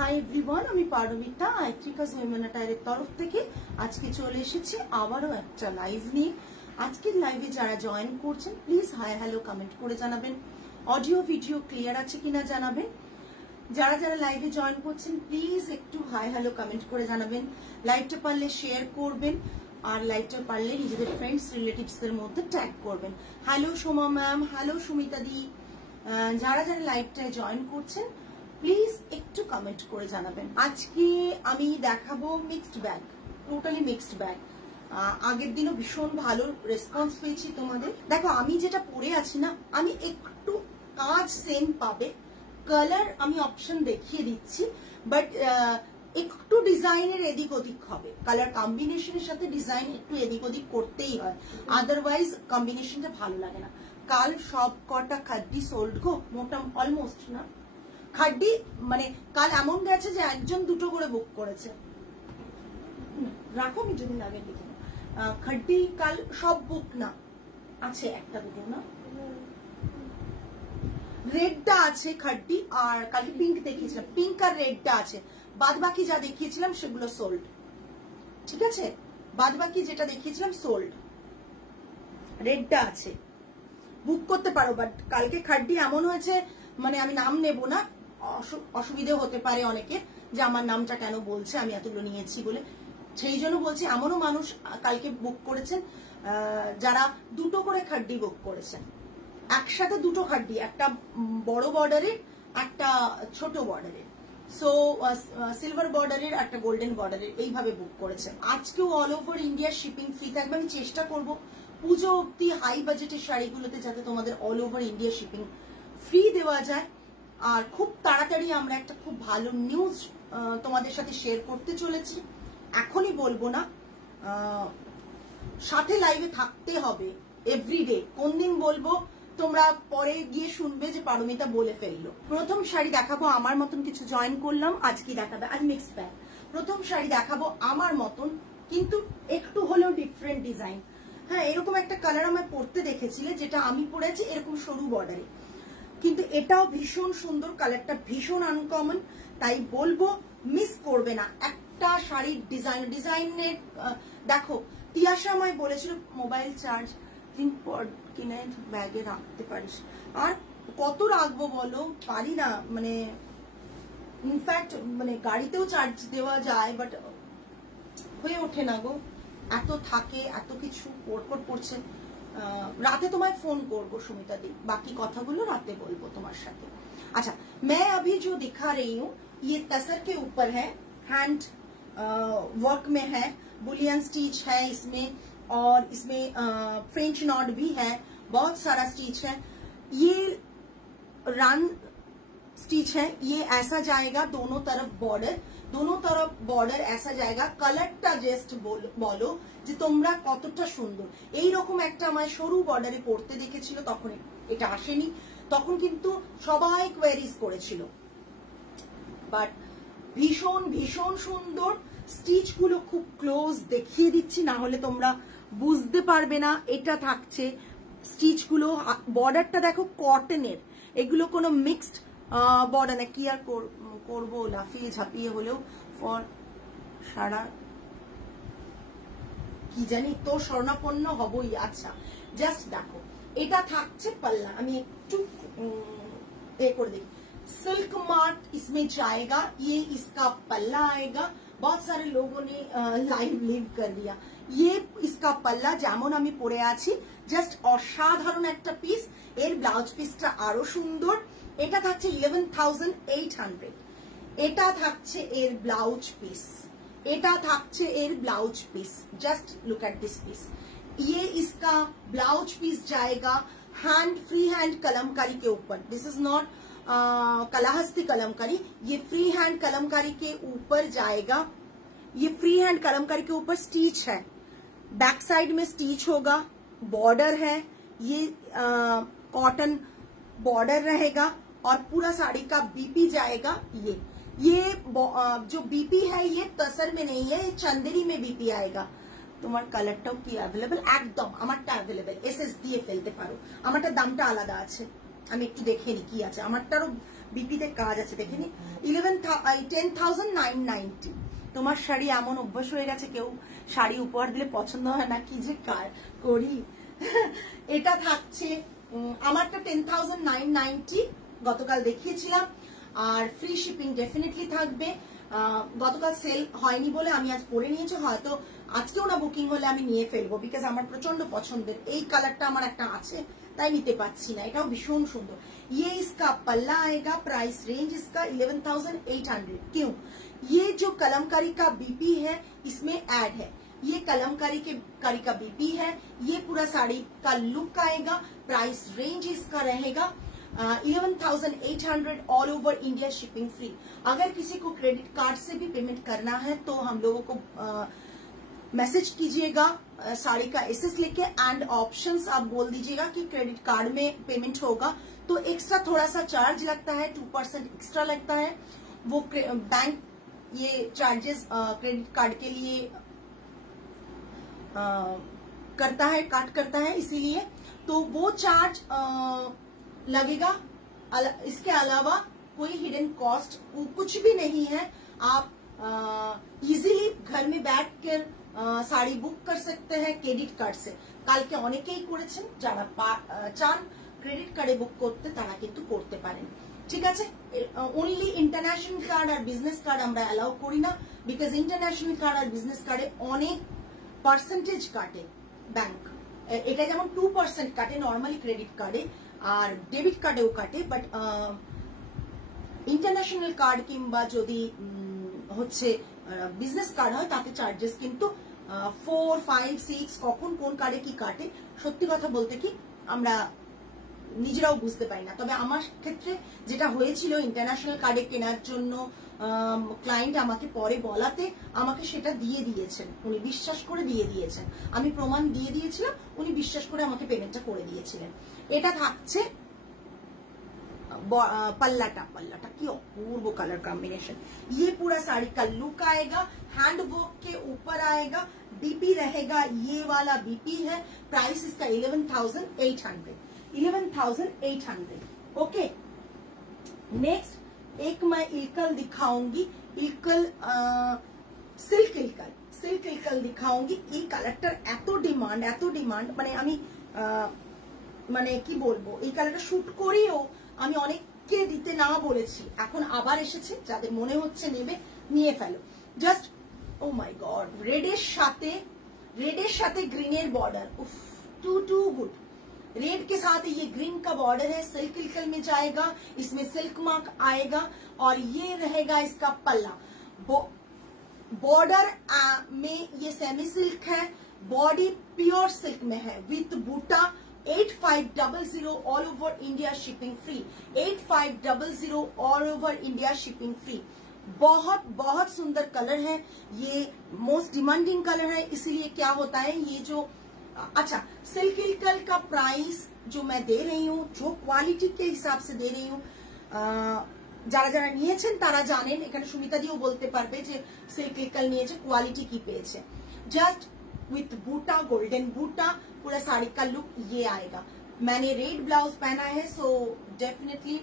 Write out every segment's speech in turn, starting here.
Hi everyone, আমি Paromita আইট্রিকাস women অ্যাটায়ারের তরফ থেকে আজকে চলে এসেছি আবারও একটা লাইভ নিয়ে। আজকের লাইভে যারা জয়েন করছেন প্লিজ হাই হ্যালো কমেন্ট করে জানাবেন। অডিও ভিডিও ক্লিয়ার আছে কিনা জানাবেন। যারা যারা লাইভে জয়েন করছেন প্লিজ একটু হাই হ্যালো কমেন্ট করে জানাবেন। লাইভটা পারলে শেয়ার করবেন, আর লাইভটা পারলে নিজেদের ফ্রেন্ডস রিলেটিভসদের মধ্যে ট্যাগ করবেন। Hello Soma ma'am, hello Sumita দি, যারা যারা লাইভটায় জয়েন করছেন প্লিজ একটু কমেন্ট করে জানাবেন। আজকে আমি দেখাবো mixed bag, totally mixed bag. আগের দিনও ভীষণ ভালো রেসপন্স পেয়েছি তোমাদের। দেখো আমি যেটা পরে আছি না, আমি একটু কাজ সেম পাবে, কালার আমি অপশন দেখিয়ে দিচ্ছি, বাট একটু ডিজাইনের এদিক ওদিক হবে। কালার কম্বিনেশনের সাথে ডিজাইন একটু এদিক ওদিক করতেই হয়, আদারওয়াইজ কম্বিনেশনটা ভালো লাগে না। কাল সব কটা খাদ্যি সোল্ড গো, মোটা অলমোস্ট না খাড্ডি, মানে কাল এমন গেছে যে একজন দুটো করে বুক করেছে। রাখো আমি যদি লাগে দেখি, খাড্ডি কাল সব বুক না, আছে একটা দুটো না, রেডটা আছে খাড্ডি, আর কালকে পিঙ্ক দেখিয়েছিলাম, পিঙ্ক আর রেডটা আছে। বাদ বাকি যা দেখিয়েছিলাম সেগুলো সোল্ড, ঠিক আছে? বাদ বাকি যেটা দেখিয়েছিলাম সোল্ড, রেডটা আছে, বুক করতে পারো। বাট কালকে খাড্ডি এমন হয়েছে, মানে আমি নাম নেব না, অসুবিধে হতে পারে অনেকে যে আমার নামটা কেন বলছে, আমি এতগুলো নিয়েছি বলে। সেই জন্য বলছি, এমনও মানুষ কালকে বুক করেছেন যারা দুটো করে খাড্ডি বুক করেছেন, একসাথে দুটো খাড্ডি, একটা বড় বর্ডারের একটা ছোট বর্ডারের, সো সিলভার বর্ডারের একটা গোল্ডেন বর্ডারের, এইভাবে বুক করেছেন। আজকেও all over India shipping free থাকবে। আমি চেষ্টা করব পুজো অব্দি হাই বাজেটের শাড়িগুলোতে যাতে তোমাদের all over India shipping free দেওয়া যায়। আর খুব তাড়াতাড়ি আমরা একটা খুব ভালো নিউজ তোমাদের সাথে শেয়ার করতে চলেছি, এখনই বলবো না, সাথে লাইভে থাকতে হবে এভরিডে। কোন দিন বলবো তোমরা পরে গিয়ে শুনবে যে পারমিতা বলে ফেললো। প্রথম শাড়ি দেখাবো আমার মতন, কিছু জয়েন করলাম, আজকে দেখাবে আজ মিক্সড ব্যাগ। প্রথম শাড়ি দেখাবো আমার মতন, কিন্তু একটু হলেও ডিফারেন্ট ডিজাইন। হ্যাঁ, এরকম একটা কালার আমায় পরতে দেখেছিলে, যেটা আমি পরেছি এরকম সরু বর্ডারে, কিন্তু এটাও ভীষণ সুন্দর, কালারটা ভীষণ আনকমন, তাই বলবো মিস করবে না একটা শাড়ির ডিজাইনের। দেখো তিয়াশা আমায় বলেছিল মোবাইল চার্জ কিনে ব্যাগে রাখতে পারিস, আর কত রাখবো বলো, পারি না, মানে ইনফ্যাক্ট মানে গাড়িতেও চার্জ দেওয়া যায়, বাট হয়ে ওঠে না গো, এত থাকে, এত কিছু পড়ছে। राते तुम्हें फोन करबो सुमिता दी, बाकी কথাগুলো राते बोलबो तुम्हारे साथे। अच्छा, मैं अभी जो दिखा रही हूँ ये तसर के ऊपर है, हैंड वर्क में है, बुलियन स्टिच है इसमें, और इसमें फ्रेंच नॉट भी है, बहुत सारा स्टिच है। ये रन स्टिच है, ये ऐसा जाएगा दोनों तरफ बॉर्डर, दोनों तरफ बॉर्डर ऐसा जाएगा। কালারটা জাস্ট বলো যে তোমরা কতটা সুন্দর। এই রকম একটা আমার সরু বর্ডারে পড়তে দেখেছিল, তখন এটা আসেনি, তখন কিন্তু সবাই কোয়েরিজ করেছিল, বাট ভীষণ ভীষণ সুন্দর। স্টিচ গুলো খুব ক্লোজ দেখিয়ে দিচ্ছি, না হলে তোমরা বুঝতে পারবে না। এটা থাকছে স্টিচ গুলো, বর্ডারটা দেখো কটনের, এগুলো কোনো মিক্সড বর্ডার না। কি আর করবো, লাফিয়ে ঝাঁপিয়ে হলেও ফর সারা কি জানি তো স্বর্ণাপন্ন হবই। আচ্ছা, জাস্ট দেখো এটা থাকছে পাল্লা, আমি একটু এ করে দেখি। सिल्क मार्क इसमें जाएगा, ये इसका पल्ला आएगा। बहुत सारे लोगों ने लाइव लिव कर दिया। ये इसका पल्ला যেমন আমি পরে আছি, জাস্ট অসাধারণ একটা পিস। এর ব্লাউজ পিসটা আরো সুন্দর। এটা থাকছে 11,800। এটা থাকছে এর ব্লাউজ পিস, এটা থাকছে এর blouse piece. Just look at this piece, ये इसका ब्लाउज पीस जाएगा हैंड, फ्री हैंड कलमकारी के ऊपर। This is not Kalahasti Kalamkari, ये फ्री हैंड कलमकारी के ऊपर जाएगा। ये फ्री हैंड कलमकारी के ऊपर स्टिच है, बैक साइड में स्टिच होगा, बॉर्डर है, ये कॉटन बॉर्डर रहेगा, और पूरा साड़ी का बीपी जाएगा। ये जो बीपी है ये तसर में नहीं है, ये चंदेरी में बीपी आएगा। তোমার কালারটাও কি অ্যাভেলেবল? একদম আমারটা অ্যাভেলেবল, এসএস দিয়ে ফেলতে পারো। আমারটার দামটা আলাদা আছে, আমি একটু দেখে নি কি আছে। আমারটারও বিপিতে কাজ আছে দেখে নি। 10,990। তোমার শাড়ি এমন অভ্যাস হয়ে গেছে, কেউ শাড়ি উপহার দিলে পছন্দ হয় না, কি যে করি। এটা থাকছে আমারটা 10,990 গতকাল দেখিয়েছিলাম, আর ফ্রি শিপিং ডেফিনেটলি থাকবে। গতকাল সেল হয়নি বলে আমি আজ পরে নিয়েছি, হয়তো আজকেও না বুকিং হলে আমি নিয়ে ফেলবো, বিকজ আমার প্রচন্ড পছন্দের। এই কালারটা আমার একটা আছে তাই নিতে পারছি না, এটাও ভীষণ সুন্দর। ये इसका पल्ला आएगा, प्राइस रेंज इसका 11,800। क्यों? ये जो कलमकारी का बीपी है इसमें ऐड है, ये कलमकारी का बीपी है, ये पूरा साड़ी का लुक आएगा। प्राइस रेंज इसका रहेगा 11,800, all over India shipping free. अगर किसी को क्रेडिट कार्ड से भी पेमेंट करना है तो हम लोगों को मैसेज कीजिएगा साड़ी का एसएस लेके, एंड ऑप्शंस आप बोल दीजिएगा कि क्रेडिट कार्ड में पेमेंट होगा तो एक्स्ट्रा थोड़ा सा चार्ज लगता है, 2% एक्स्ट्रा लगता है। वो बैंक ये चार्जेस क्रेडिट कार्ड के लिए करता है, काट करता है, इसीलिए तो वो चार्ज लगेगा। इसके अलावा कोई हिडन कॉस्ट कुछ भी नहीं है। आप इजीली घर में बैठकर শাড়ি বুক कर सकते हैं ক্রেডিট কার্ড से। কালকে অনেকেই করেছেন, যারা চান ক্রেডিট কার্ডে বুক করতে তারা কিন্তু করতে পারেন, ঠিক আছে। অনলি ইন্টারন্যাশনাল কার্ড আর বিজনেস কার্ড আমরা অ্যালাউ করি না, বিকজ ইন্টারন্যাশনাল কার্ড আর বিজনেস কার্ডে অনেক পার্সেন্টেজ কাটে ব্যাংক। এটা যেমন 2% কাটে নর্মালি ক্রেডিট কার্ডে, আর ডেবিট কার্ডেও কাটে, বাট ইন্টারন্যাশনাল কার্ড কিংবা যদি হচ্ছে বিজনেস কার্ড হয় তাতে চার্জেস কিন্তু 4, 5, 6 কখন কোন কার্ডে কি কাটে সত্যি কথা বলতে কি আমরা নিজেরাও বুঝতে পারি না। তবে আমার ক্ষেত্রে যেটা হয়েছিল, ইন্টারন্যাশনাল কার্ডে কেনার জন্য ক্লায়েন্ট আমাকে পরে বলাতে আমাকে সেটা দিয়ে দিয়েছেন, উনি বিশ্বাস করে দিয়ে দিয়েছেন, আমি প্রমাণ দিয়ে দিয়েছিলাম, উনি বিশ্বাস করে আমাকে পেমেন্টটা করে দিয়েছিলেন। এটা থাকছে पल्लाटा की अपूर्व कलर कॉम्बिनेशन। ये पूरा साड़ी का लुक आएगा, हैंड वर्क के ऊपर आएगा, बीपी रहेगा, ये वाला बीपी है। प्राइस इसका 11,800। ओके, नेक्स्ट एक मैं इल्कल दिखाऊंगी, इल्कल सिल्क इल्कल दिखाऊंगी। এই কালারটার এত ডিমান্ড মানে আমি মানে কি বলবো, এই কালারটা শুট করিও আমি অনেককে দিতে না বলেছি, এখন আবার এসেছে, যাদের মনে হচ্ছে নেবে নিয়ে ফেলো। জাস্ট ও মাই গড, রেডের সাথে গ্রিনের बॉर्डर, उफ टू गुड। रेड के साथ ये ग्रीन का बॉर्डर है, सिल्क इल्कल में जाएगा, इसमें सिल्क मार्क आएगा, और ये रहेगा इसका पल्ला। बॉर्डर में ये सेमी सिल्क है, बॉडी प्योर सिल्क में है विथ बूटा। 8500 all over India shipping free, 8500 all over India shipping free. बहुत सुंदर कलर है, ये मोस्ट डिमांडिंग कलर है, इसीलिए क्या होता है ये जो अच्छा सिल्क इल्कल का प्राइस जो मैं दे रही हूँ, जो क्वालिटी के हिसाब से दे रही हूँ, যারা যারা নিয়েছেন তারা জানেন, এখানে সুমিতা দিও বলতে পারবে যে সিল্ক ইল্কল নিয়েছে কোয়ালিটি কি পেয়েছে। জাস্ট विथ बूटा, गोल्डन बूटा, पूरा साड़ी का लुक ये आएगा। मैंने रेड ब्लाउज पहना है, सो डेफिनेटली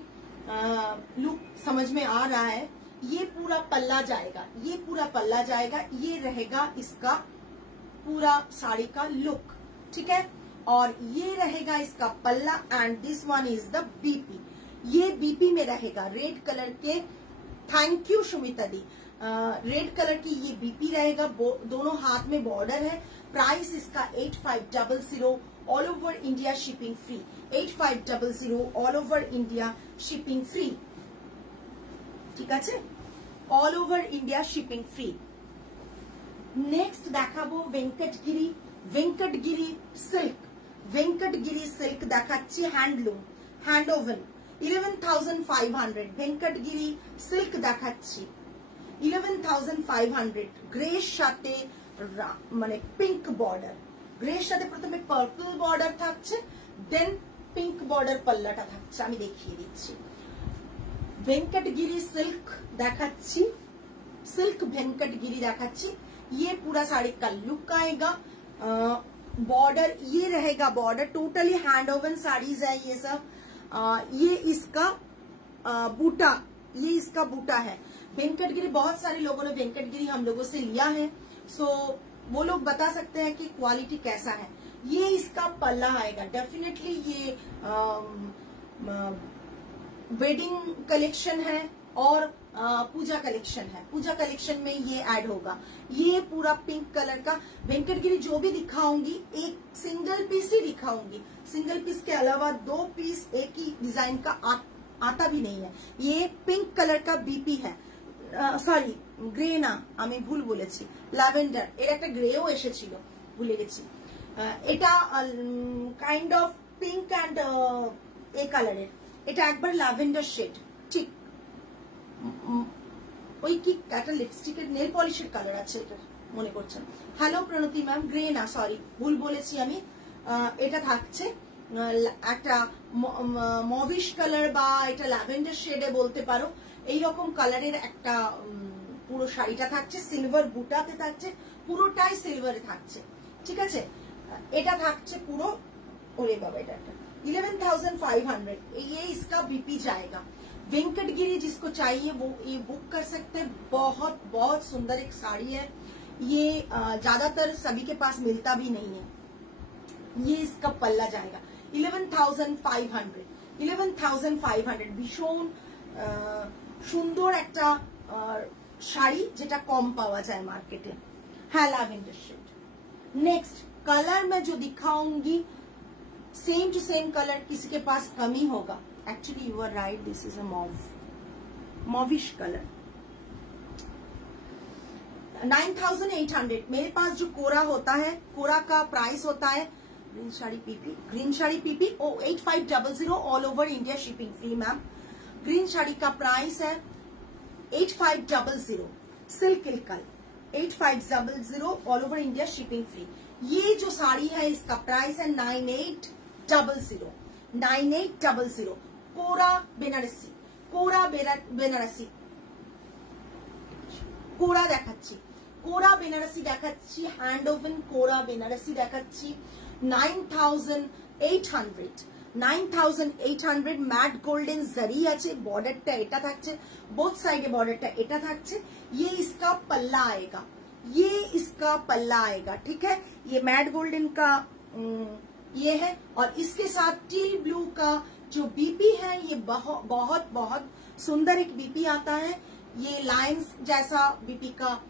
लुक समझ में आ रहा है। ये पूरा पल्ला जाएगा, ये रहेगा इसका पूरा साड़ी का लुक, ठीक है। और ये रहेगा इसका पल्ला, and this one is the BP. ये बीपी में रहेगा रेड कलर के। Thank you Sumita the. Red colour की ये बीपी रहेगा, दोनों हाथ में बॉर्डर है। प्राइस इसका 8500 all over India shipping free, 8500 all over India shipping free, ठीक है, all over India shipping free. Next देखाबो वेंकटगिरी सिल्क देखाচ্ছি, handloom hand woven 11,500। Venkatagiri silk देखाচ্ছি 11,500। গ্রের সাথে মানে পিঙ্ক বর্ডার, গ্রের সাথে প্রথমে পার্পল বর্ডার থাকছে, দেন পিঙ্ক বর্ডার পাল্লাটা থাকছে। আমি দেখিয়ে দিচ্ছি, वेंकटगिरी सिल्क দেখাচ্ছি, सिल्क वेंकटगिरी देखाচ্ছি। ये पूरा साड़ी का लुक आएगा। बॉर्डर ये रहेगा, border totally hand oven saris है ये सब। ये इसका बूटा, ये इसका बूटा है। वेंकटगिरी, बहुत सारे लोगों ने वेंकटगिरी हम लोगों से लिया है, सो वो लोग बता सकते हैं कि क्वालिटी कैसा है। ये इसका पल्ला आएगा। डेफिनेटली ये वेडिंग कलेक्शन है और पूजा कलेक्शन है। पूजा कलेक्शन में ये ऐड होगा। ये पूरा पिंक कलर का वेंकटगिरी जो भी दिखाऊंगी एक सिंगल पीस ही दिखाऊंगी। सिंगल पीस के अलावा 2 पीस एक ही डिजाइन का आता भी नहीं है। ये पिंक कलर का बीपी है, সরি গ্রে না, আমি ভুল বলেছি, ল্যাভেন্ডার। এর একটা গ্রেও এসেছিল, ভুলে গেছি। এটা kind of pink and a কালারের। এটা একবার ল্যাভেন্ডার শেড, ঠিক ওই কি একটা লিপস্টিকের নেল পলিশের কালার আছে, এটা মনে করছেন। হ্যালো প্রণতি ম্যাম, গ্রে না, সরি ভুল বলেছি আমি। এটা থাকছে একটা মভিশ কালার বা এটা ল্যাভেন্ডার শেডে বলতে পারো। এইরকম কালারের একটা পুরো শাড়িটা থাকছে, সিলভার বুটাতে থাকছে, পুরোটাই সিলভারে থাকছে, ঠিক আছে। এটা থাকছে পুরো, ওরে বাবা এটা 11,500, ये इसका बीपी जाएगा। वेंकटगिरी जिसको चाहिए वो ये बुक कर सकते हैं। बहुत बहुत सुंदर एक साड़ी है ये, ज्यादातर सभी के पास मिलता भी नहीं है। ये इसका पल्ला जाएगा 11,500, 11,500। ভীষণ সুন্দর একটা শাড়ি যেটা কম পাওয়া যায় मार्केटे। हाँ, लैवेंडर शेड। नेक्स्ट कलर में जो दिखाऊंगी सेम टू सेम कलर किसी के पास कम ही होगा। Actually you are right, this is a mauvish colour. 9,800। मेरे पास जो कोरा होता है, कोरा का प्राइस होता है ग्रीन साड़ी पीपी, ग्रीन साड़ी पीपी 8500 all over India shipping free ma'am. Green sari का प्राइस है 8500, silk Ilkal 8500 all over India shipping free. ये जो साड़ी है इसका प्राइस है 9800, 9800। कोरा बेनारसी, कोरा बेनारसी, कोरा দেখাচ্ছি, কোরা বেনারসি দেখাচ্ছি, হ্যান্ড ওভেন কোরা বেনারসি দেখাচ্ছি 9,800, 9,800। मैट गोल्डन जरी আছে, बॉर्डरটা এটা থাকছে, बोथ साइडে बॉर्डरটা এটা থাকছে। ये इसका पल्ला आएगा, ये इसका पल्ला आएगा, ठीक है। ये मैट गोल्डन का ये है और इसके साथ टील ब्लू का जो बीपी है ये बहुत बहुत बहुत सुंदर एक बीपी आता है। ये लाइंस जैसा बीपी का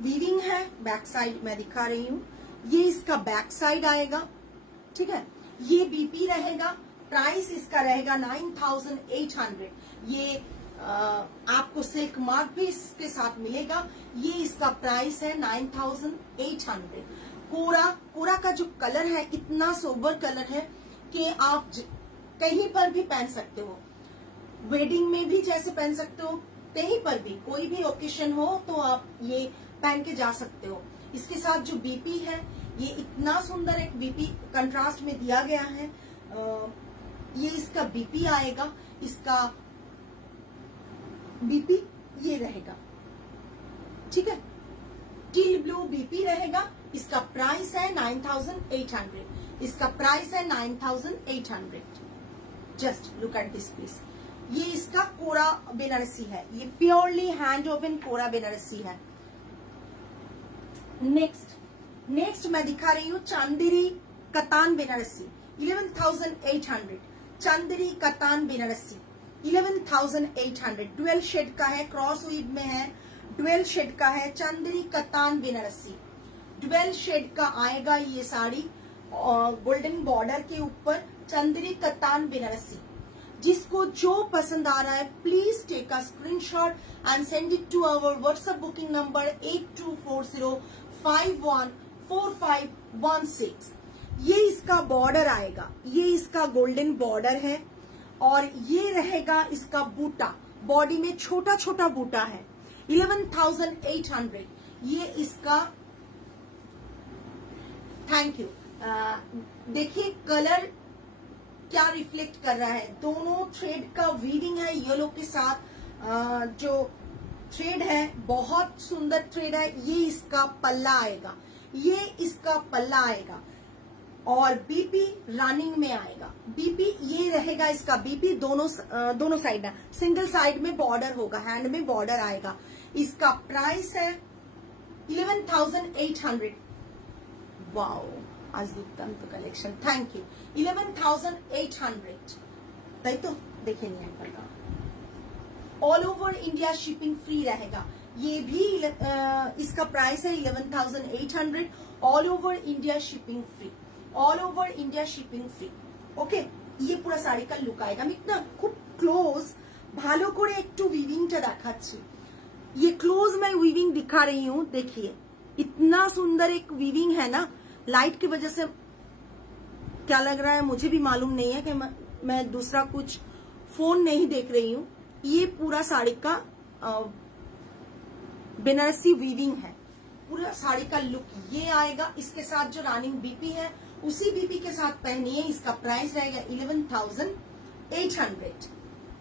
वीविंग है। बैक साइड मैं दिखा रही हूँ, ये इसका बैक साइड आएगा, ठीक है। ये बीपी रहेगा। प्राइस इसका रहेगा 9,800। ये आपको सिल्क मार्क भी इसके साथ मिलेगा। ये इसका प्राइस है 9,800। कोरा, कोरा का जो कलर है इतना सोबर कलर है कि आप कहीं पर भी पहन सकते हो। वेडिंग में भी जैसे पहन सकते हो, कहीं पर भी कोई भी ओकेशन हो तो आप ये पहन के जा सकते हो। इसके साथ जो बीपी है ये इतना सुंदर एक बीपी कंट्रास्ट में दिया गया है। ये इसका बीपी आएगा, इसका बीपी ये रहेगा, ठीक है। टील ब्लू बीपी रहेगा। इसका प्राइस है 9,800, इसका प्राइस है 9,800। Just look at this please. ये इसका कोरा बेनारसी है, ये प्योरली हैंड ओवन कोरा बेनारसी है। नेक्स्ट मैं दिखा रही हूँ चांदेरी कतान बेनारसी 11,800। चांदेरी कतान बेनारसी 11,800। डुअल शेड का है, क्रॉस वीव में है, डुअल शेड का है। चांदेरी कतान बेनारसी डुअल शेड का आएगा ये साड़ी, गोल्डन बॉर्डर के ऊपर चांदेरी कतान बेनारसी। जिसको जो पसंद आ रहा है please take a screenshot and send it to our WhatsApp booking number 8240514516। ये इसका बॉर्डर आएगा, ये इसका गोल्डन बॉर्डर है और ये रहेगा इसका बूटा, बॉडी में छोटा छोटा बूटा है। 11,800 ये इसका। Thank you. देखिए कलर क्या रिफ्लेक्ट कर रहा है, दोनों थ्रेड का वीविंग है येलो के साथ। जो थ्रेड है बहुत सुंदर थ्रेड है। ये इसका पल्ला आएगा, ये इसका पल्ला आएगा। और बीपी रनिंग में आएगा। बीपी ये रहेगा इसका, बीपी दोनों साइड है, सिंगल साइड में बॉर्डर होगा, हैंड में बॉर्डर आएगा। इसका प्राइस है 11,800। वाओ, आज दुर्दाন্ত कलेक्शन, थैंक यू। 11,800 তাই তো, দেখে নিয়ে একবার। All over India shipping free रहेगा। ये भी इसका प्राइस है 11,800। All over India shipping free, all over India shipping free. Okay, ये पूरा শাড়ি का लुक आएगा। আমি না খুব ক্লোজ ভালো করে একটু উইভিংটা দেখাচ্ছি। ये क्लोज मैं वीविंग दिखा रही हूँ, देखिए इतना सुंदर एक वीविंग है ना। लाइट की वजह से क्या लग रहा है मुझे भी मालूम नहीं है कि मैं दूसरा कुछ फोन नहीं देख रही हूँ। ये पूरा साड़ी का बनारसी वीविंग है, पूरा साड़ी का लुक ये आएगा। इसके साथ जो रनिंग बीपी है उसी बीपी के साथ पहनिए। इसका प्राइस रहेगा 11,800।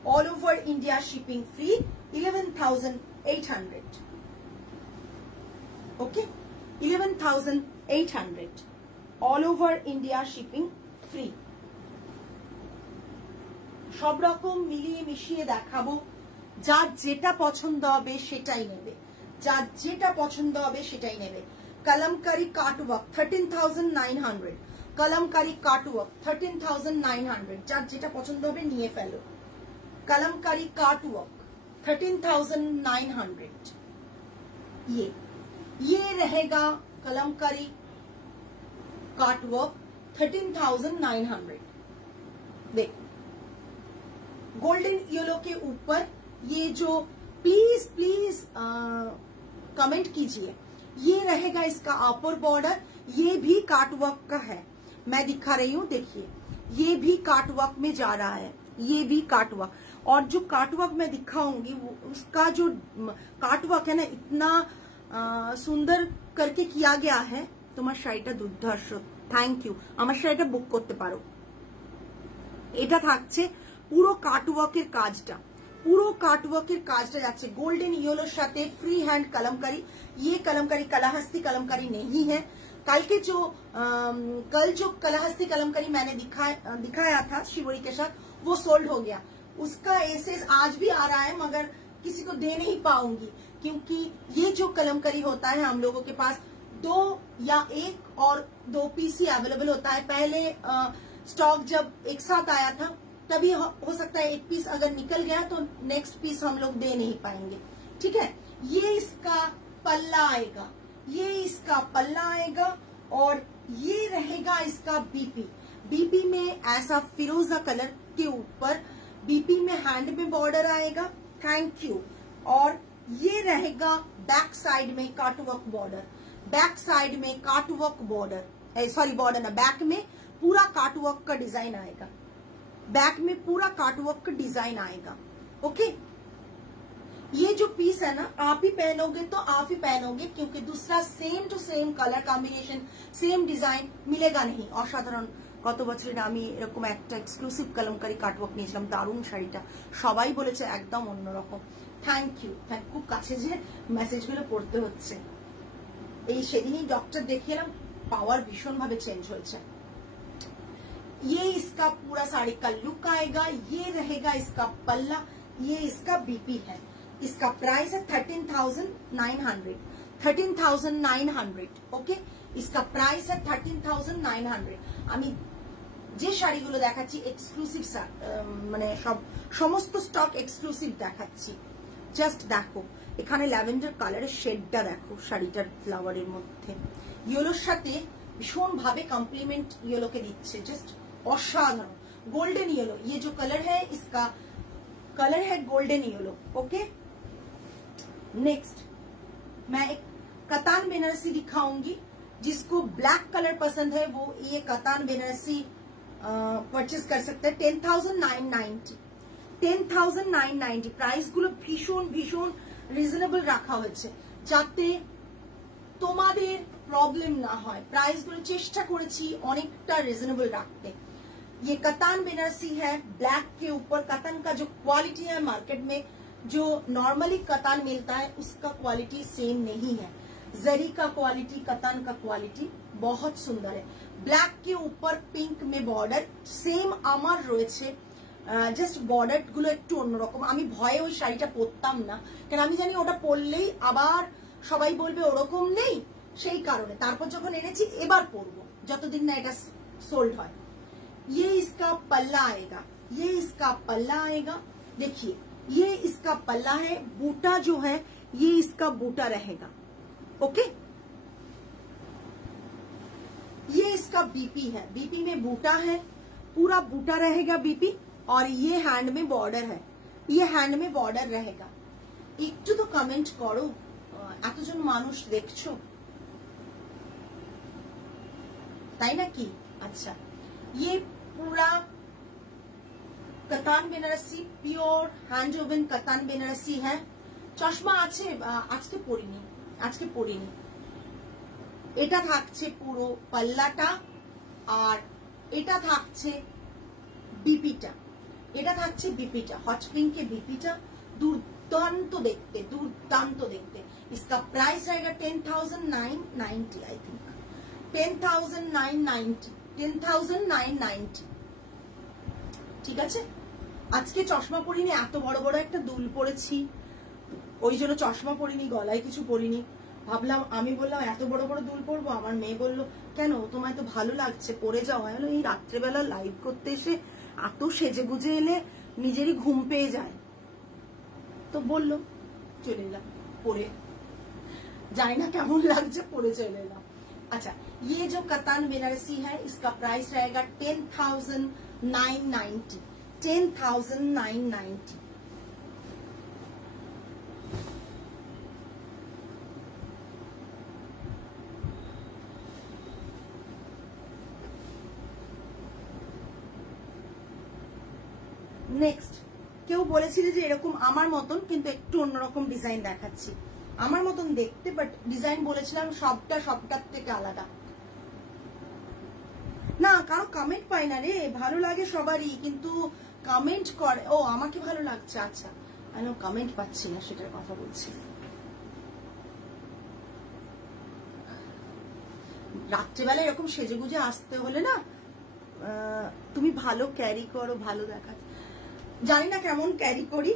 All over India shipping free, 11,800। Okay, 11,800 all over India shipping free. সব রকম মিলিয়ে মিশিয়ে দেখাবো। যার যেটা পছন্দ হবে সেটাই নেবে, যার যেটা পছন্দ হবে সেটাই নেবে। कलमकारी काटवर्क 13,900, कलमकारी काटवर्क 13,900। যার যেটা পছন্দ হবে নিয়ে ফেলো। कलमकारी काटवर्क 13,900। ये रहेगा कलमकारी काटवर्क 13,900। देखो गोल्डन येलो के ऊपर ये जो, प्लीज प्लीज कमेंट कीजिए, ये रहेगा इसका अपर बॉर्डर। ये भी काटवर्क का है, मैं दिखा रही हूँ, देखिए ये भी काटवर्क में जा रहा है, ये भी काटवर्क। और जो काटवर्क मैं दिखाऊंगी वो उसका जो काटवर्क है ना, इतना सुंदर करके किया गया है। তোমার শাড়িটা দুর্ধর্ষ, থ্যাংক ইউ। আমার শাড়িটা বুক করতে পারো। এটা থাকছে পুরো কাটওয়ার্কের কাজটা, পুরো কাটওয়ার্কের কাজটা যাচ্ছে গোল্डन येलोর সাথে। फ्री हैंड कलमकारी, ये कलमकारी कलाहस्ती कलमकारी नहीं है। कल जो कलाहस्ती कलमकारी मैंने दिखाया था शिवरी के साथ, वो सोल्ड हो गया। उसका एसेस आज भी आ रहा है मगर किसी को दे नहीं पाऊंगी, क्योंकि ये जो कलमकारी होता है हम लोगों के पास 2 या 1 और 2 पीस ही अवेलेबल होता है। पहले स्टॉक जब एक साथ आया था तभी हो सकता है 1 पीस अगर निकल गया तो नेक्स्ट पीस हम लोग दे नहीं पाएंगे। ठीक है, ये इसका पल्ला आएगा, ये इसका पल्ला आएगा। और ये रहेगा इसका बीपी। बीपी में ऐसा फिरोजा कलर के ऊपर बीपी में हैंड में बॉर्डर आएगा, थैंक यू। और ये रहेगा बैक साइड में काटवर्क बॉर्डर, बैक साइड में काटवर्क बॉर्डर, सॉरी बॉर्डर ना, बैक में पूरा काटवर्क का डिजाइन आएगा, बैक में पूरा काटवर्क का डिजाइन आएगा। ओके, ये जो पीस है ना, आप ही पहनोगे तो आप ही पहनोगे, क्योंकि दूसरा same to same colour combination same design मिलेगा नहीं। असाधारण, গত বছর আমি এরকম একটা এক্সক্লুসিভ কলমকারি কাটওয়ার্ক নিয়েছিলাম, দারুণ শাড়িটা, সবাই বলেছে একদম অন্যরকম। Thank you. খুব কাছে যে মেসেজগুলো পড়তে হচ্ছে। এই সেদিনই ডক্টর দেখিয়েলাম, পাওয়ার ভীষণ ভাবে চেঞ্জ হয়েছে। ये इसका पूरा साड़ी का लुक आएगा। ये रहेगा इसका पल्ला, ये इसका बीपी है। इसका प्राइस है 13,900, 13,900। ओके, इसका प्राइस है 13,900। আমি যে শাড়িগুলো দেখাচ্ছি এক্সক্লুসিভ, মানে সমস্ত স্টক এক্সক্লুসিভ দেখাচ্ছি। জাস্ট দেখো এখানে ল্যাভেন্ডার কালারের শেডটা দেখো শাড়িটার ফ্লাওয়ারের মধ্যে, ইয়েলোর সাথে ভীষণ ভাবে কমপ্লিমেন্ট ইয়েলোকে দিচ্ছে, জাস্ট असाधारण। गोल्डन येलो, ये जो कलर है इसका कलर है गोल्डन येलो। ओके, नेक्स्ट मैं एक कतान बेनारसी दिखाऊंगी। जिसको ब्लैक कलर पसंद है वो ये कतान बेनारसी परचेज कर सकते हैं। 10,990, 10,990 प्राइस गुलो भीषण भीषण रिजनेबल रखा হয়েছে যাতে তোমাদের प्रॉब्लम ना হয়। प्राइस गुलो চেষ্টা করেছি অনেকটা রিজনেবল রাখতে। ये कतान बेनारसी है, ब्लैक के ऊपर। कतान का जो क्वालिटी है मार्केट में जो नॉर्मली कतान मिलता है उसका क्वालिटी सेम नहीं है। जरी का क्वालिटी, कतन का क्वालिटी बहुत सुंदर है। ब्लैक के ऊपर पिंक में बॉर्डर सेम আমার রয়েছে, জাস্ট বর্ডার গুলো একটু অন্যরকম। আমি ভয়ে ওই শাড়িটা পরতাম না, কারণ আমি জানি ওটা পরলেই আবার সবাই বলবে ওরকম নেই, সেই কারণে। তারপর যখন এনেছি এবার পরবো, যতদিন না এটা সোল্ড হয়। ये इसका पल्ला आएगा, ये इसका पल्ला आएगा। देखिए ये इसका पल्ला है, बूटा जो है ये इसका बूटा रहेगा। ओके, ये इसका बीपी है, बीपी में बूटा है, पूरा बूटा रहेगा बीपी। और ये हैंड में बॉर्डर है, ये हैंड में बॉर्डर रहेगा। একটু তো কমেন্ট করো, এতজন মানুষ দেখছো, তাই না কি? আচ্ছা, ये पूरा katan Benarasi, pure hand woven katan Benarasi है। চশমা আছে, আজকে পরিনি। এটা থাকছে পুরো পাল্লাটা, আর এটা থাকছে বিপিটা, হট পিঙ্কের বিপিটা দুর্দান্ত দেখতে, इसका प्राइस रहेगा 10,990 आई थिंक, 10,990। ঠিক আছে, আজকে চশমা পরিনি, এত বড় বড় একটা দুল পরেছি, ওই জন্য চশমা পরিনি, গলায় কিছু পরিনি। ভাবলাম, আমি বললাম এত বড় বড় দুল পরবো, আমার মেয়ে বললো কেন তোমায় তো ভালো লাগছে পরে যাও। আমি বললাম এই রাত্রেবেলা লাইভ করতে এসে এত সেজে গুজে এলে নিজেরই ঘুম পেয়ে যায়, তো বললো চলে এলাম পরে, জানি না কেমন লাগছে, পরে চলে এলাম। अच्छा, ये जो कतान बेनारसी है इसका प्राइस रहेगा 10,990, 10,990। নেক্সট, কেউ বলেছিল যে এরকম আমার মতন কিন্তু একটু অন্যরকম ডিজাইন দেখাচ্ছি, আমার মতন দেখতে, বাট ডিজাইন বলেছিলাম সবটার থেকে আলাদা। না কারো কমেন্ট পাই না রে, ভালো লাগে সবারই, কিন্তু কমেন্ট করে, ও আমাকে ভালো লাগছে, আচ্ছা আমি কমেন্ট পাচ্ছি না, সেটার কথা বলছি। রাত্রেবেলা এরকম সেজে গুজে আসতে হলে না, তুমি ভালো ক্যারি করো, ভালো দেখাচ্ছে। জানি না কেমন ক্যারি করি,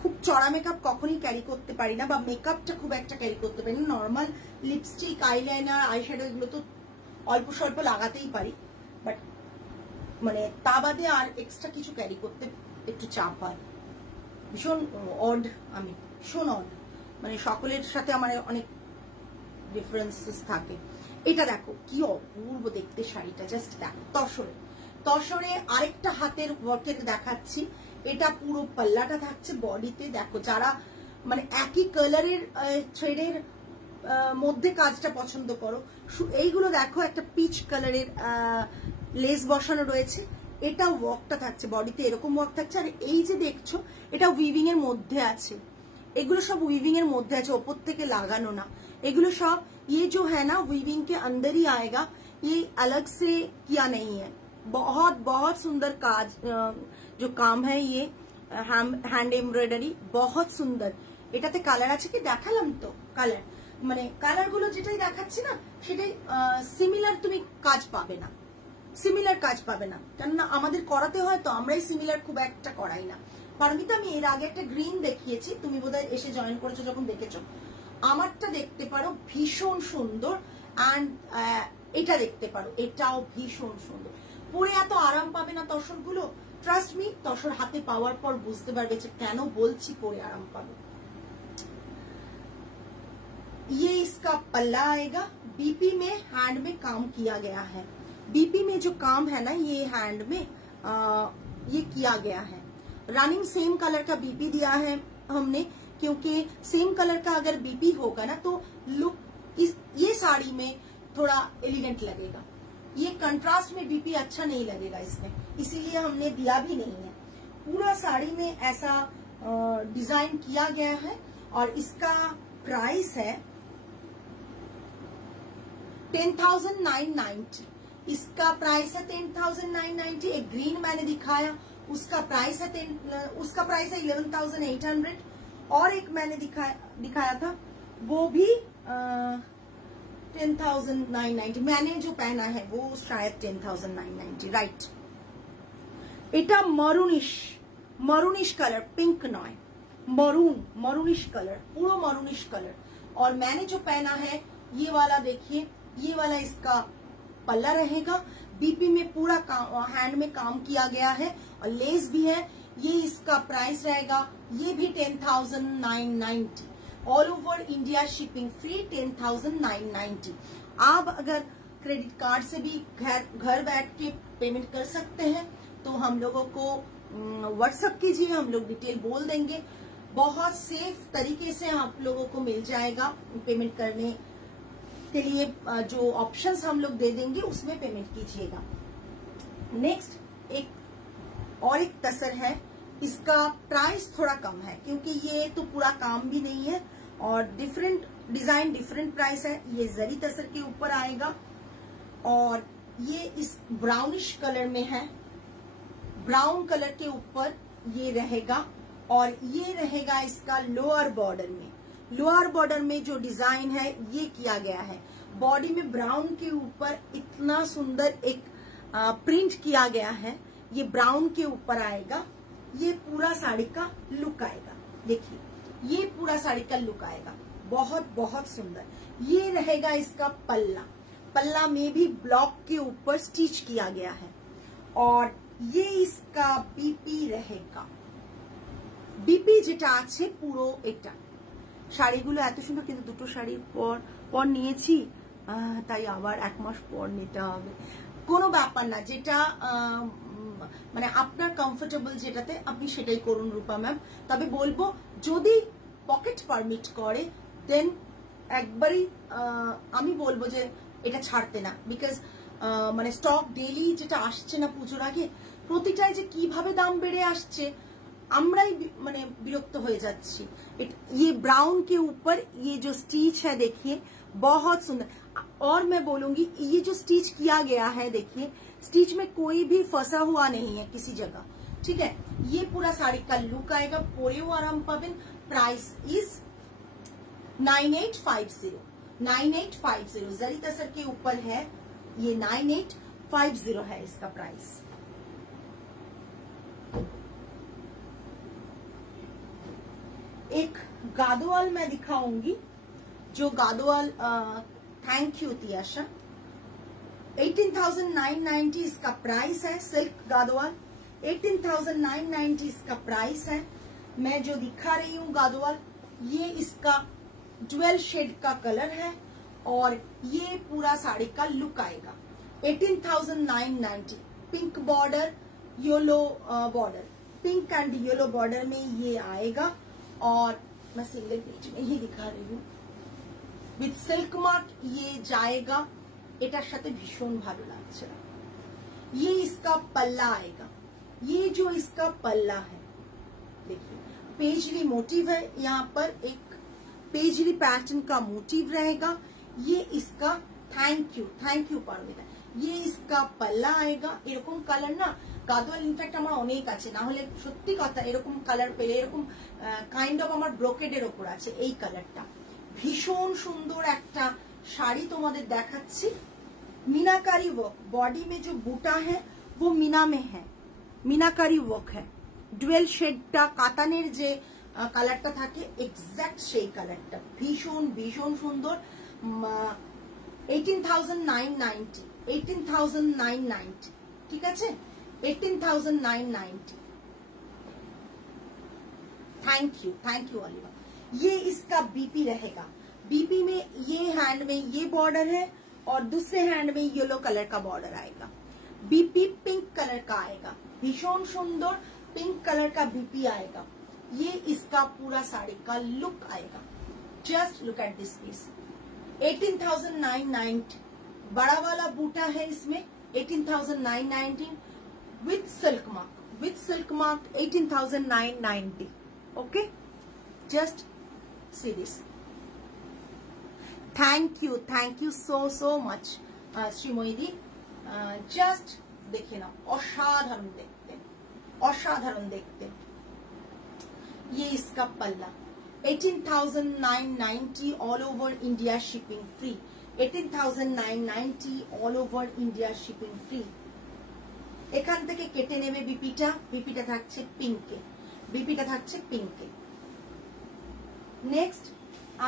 খুব চড়া মেকআপ কখনই ক্যারি করতে পারি না, বা মেকআপটা খুব একটা ক্যারি করতে পারি না। নর্মাল লিপস্টিক, আইলাইনার, আইশ্যাডো এগুলো তো অল্প স্বল্প লাগাতেই পারি, বাট মানে তা বাদে আর এক্সট্রা কিছু ক্যারি করতে একটু চাপ হয়। ভীষণ অড, আমি ভীষণ অড, মানে সকলের সাথে আমার অনেক ডিফারেন্সেস থাকে। এটা দেখো কি অপূর্ব দেখতে শাড়িটা, জাস্ট দেখো, তসরে আরেকটা হাতের ওয়ার্কের দেখাচ্ছি। এটা পুরো পাল্লাটা থাকছে বডিতে, দেখো যারা মানে একই কালারের থ্রেডের মধ্যে কাজটা পছন্দ করো, এইগুলো দেখো একটা পিচ কালারের লেস বসানো রয়েছে, এটা ওয়ার্কটা থাকছে বডিতে, এরকম ওয়ার্ক থাকছে। আর এই যে দেখছো এটা উইভিং এর মধ্যে আছে, এগুলো সব উইভিং এর মধ্যে আছে, ওপর থেকে লাগানো না, এগুলো সব ये जो है ना वीविंग के अंदर ही आएगा, ये अलग से किया नहीं है। बहुत बहुत सुंदर काज जो काम है, ये हैंड एम्ब्रॉयडरी बहुत सुंदर। এটাতে কালার আছে কি দেখালাম তো, কালার মানে কালার গুলো যেটাই দেখাচ্ছি না সেটাই সিমিলার, তুমি কাজ পাবে না, সিমিলার কাজ পাবে না, কেননা আমাদের করাতে হয় তো, আমরাই সিমিলার খুব একটা করাই না। পারমিতা, আমি এর আগে একটা গ্রিন দেখিয়েছি, তুমি বোধহয় এসে জয়েন করেছো যখন দেখেছো, আমারটা দেখতে পারো, ভীষণ সুন্দর। অ্যান্ড এটা দেখতে পারো, এটাও ভীষণ সুন্দর। পরে এত আরাম পাবে না তসর গুলো, ট্রাস্ট মি, তসর হাতে পাওয়ার পর বুঝতে পারবে যে কেন বলছি পরে আরাম পাবে। ये इसका पल्ला आएगा, बीपी में हैंड में काम किया गया है, बीपी में जो काम है ना ये हैंड में ये किया गया है। रनिंग सेम कलर का बीपी दिया है हमने, क्योंकि सेम कलर का अगर बीपी होगा ना तो लुक ये साड़ी में थोड़ा एलिगेंट लगेगा, ये कंट्रास्ट में बीपी अच्छा नहीं लगेगा इसमें, इसीलिए हमने दिया भी नहीं है। पूरा साड़ी में ऐसा डिजाइन किया गया है। और इसका प्राइस है 10,990, इसका प्राइस है 10,990। एक ग्रीन मैंने दिखाया, उसका प्राइस है 11,800। और एक मैंने दिखाया था वो भी 10,990। मैंने जो पहना है वो शायद 10,990, राइट। এটা मरूनिश कलर, पिंक नॉय, मरूनिश कलर, पूरा मरूनिश कलर। और मैंने जो पहना है ये वाला, देखिए ये वाला इसका पल्ला रहेगा। बीपी में पूरा हैंड में काम किया गया है और लेस भी है। ये इसका प्राइस रहेगा, ये भी 10,990। All over India shipping free, 10,990। आप अगर क्रेडिट कार्ड से भी घर बैठ के पेमेंट कर सकते हैं तो हम लोगों को व्हाट्सएप कीजिए, हम लोग डिटेल बोल देंगे। बहुत सेफ तरीके से आप लोगों को मिल जाएगा। पेमेंट करने के लिए जो ऑप्शंस हम लोग दे देंगे उसमें पेमेंट कीजिएगा। नेक्स्ट एक तसर है, इसका प्राइस थोड़ा कम है क्योंकि ये तो पूरा काम भी नहीं है और डिफरेंट डिजाइन, डिफरेंट प्राइस है। ये जरी तसर के ऊपर आएगा और ये इस ब्राउनिश कलर में है। ब्राउन कलर के ऊपर ये रहेगा और ये रहेगा इसका लोअर बॉर्डर में। लोअर बॉर्डर में जो डिजाइन है ये किया गया है। बॉडी में ब्राउन के ऊपर इतना सुंदर एक प्रिंट किया गया है। ये ब्राउन के ऊपर आएगा। ये पूरा साड़ी का लुक आएगा। देखिए ये पूरा साड़ी का लुक आएगा, बहुत बहुत सुंदर। ये रहेगा इसका पल्ला। पल्ला में भी ब्लॉक के ऊपर स्टिच किया गया है और ये इसका बीपी रहेगा। বিপি যেটা আছে পুরো এটা। শাড়িগুলো এত সুন্দর, কিন্তু দুটো শাড়ির পর নিয়েছি, তাই আবার এক মাস পর নিতে হবে। কোনো ব্যাপার না, যেটা মানে আপনার কমফোর্টেবল যেটাতে আপনি সেটাই করুন রূপা ম্যাম। তবে বলবো যদি পকেট পারমিট করে দেন একবারই আমি বলবো যে এটা ছাড়তে না। বিকজ মানে স্টক ডেইলি যেটা আসছে না পুজোর আগে, প্রতিটাই যে কিভাবে দাম বেড়ে আসছে আমরাই মানে বিরক্ত হয়ে যাচ্ছি। ये ब्राउन के ऊपर ये जो स्टिच है देखिए बहुत सुंदर। और मैं बोलूंगी ये जो स्टिच किया गया है, देखिए स्टिच में कोई भी फंसा हुआ नहीं है किसी जगह, ठीक है। ये पूरा साड़ी का लुक आएगा, পরেও आराम पाবেন। Price is 9850। 9850 जरी तसर के ऊपर है, ये 9850 है इसका प्राइस। एक गादोवाल मैं दिखाऊंगी, जो गादोवाल थैंक यू तियाशा। 18,990 इसका प्राइस है। सिल्क गादोवाल 18,990 इसका प्राइस है। मैं जो दिखा रही हूँ गादोवाल, ये इसका ड्यूअल शेड का कलर है और ये पूरा साड़ी का लुक आएगा। 18,990। Pink border, yellow border, pink and yellow border में ये आएगा और मैं सिंगल पेज में ही दिखा रही हूँ। विथ सिल्क मार्क ये जाएगा। एटार साथे भीषण भालो लागছে। ये इसका पल्ला आएगा। ये जो इसका पल्ला है देखिए, पेजली मोटिव है, यहाँ पर एक पेजली पैटर्न का मोटिव रहेगा। ये इसका थैंक यू पारमिता। ये इसका पल्ला आएगा। এরকম কালার না গাদোয়াল ইনফ্যাক্ট আমার অনেক আছে, না হলে সত্যি কথা এরকম কালার পেলে, এরকম কাইন্ড অফ আমার ব্রোকেডের ওপর আছে এই কালারটা। ভীষণ সুন্দর একটা শাড়ি তোমাদের দেখাচ্ছি। मीनाकारी वर्क, बॉडी में जो बूटा है वो मीना में है, मीनाकारी वर्क है। ডুয়েল শেডটা কাতানের যে কালারটা থাকে এক্সাক্ট সেই কালারটা, ভীষণ ভীষণ সুন্দর। 18,990 18,990 ঠিক আছে, 18,990। Thank you Aleema. ये इसका बीपी रहेगा। बीपी में ये हैंड में ये बॉर्डर है और दूसरे हैंड में येलो कलर का बॉर्डर आएगा। बीपी पिंक कलर का आएगा, भीषण सुंदर पिंक कलर का बीपी आएगा। ये इसका पूरा साड़ी का लुक आएगा। Just look at this piece. 18,990 बड़ा वाला बूटा है इसमें। 18,990 with silk mark, 18,990। Okay, just see this. Thank you so much Shrimoyee. Just देखिए ना, असाधारण देखते। ये इसका पल्ला, 18,990 all over India shipping free. 18,990 all over India shipping free. এখান থেকে কেটে নেবে বিপিটা, বিপিটা থাকছে পিঙ্কে, বিপিটা থাকছে পিঙ্কে। নেক্সট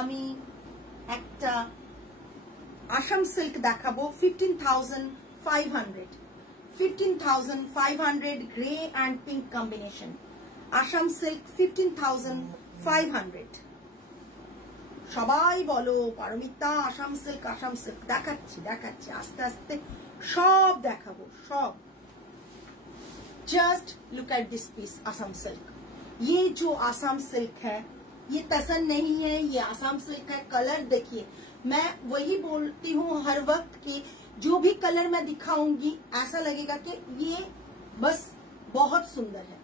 আমি একটা আসাম সিল্ক দেখাবো 15,500, 15,500 grey and pink combination. Assam silk 15,500। সবাই বলো পারমিতা আসাম সিল্ক, আসাম সিল্ক। দেখাচ্ছি দেখাচ্ছি আস্তে আস্তে সব দেখাবো সব। Just look at this piece Assam silk. ये जो आसाम सिल्क है ये तसन नहीं है, ये आसाम सिल्क है। कलर देखिए, मैं वही बोलती हूँ हर वक्त कि जो भी कलर मैं दिखाऊंगी ऐसा लगेगा कि ये बस बहुत सुंदर है।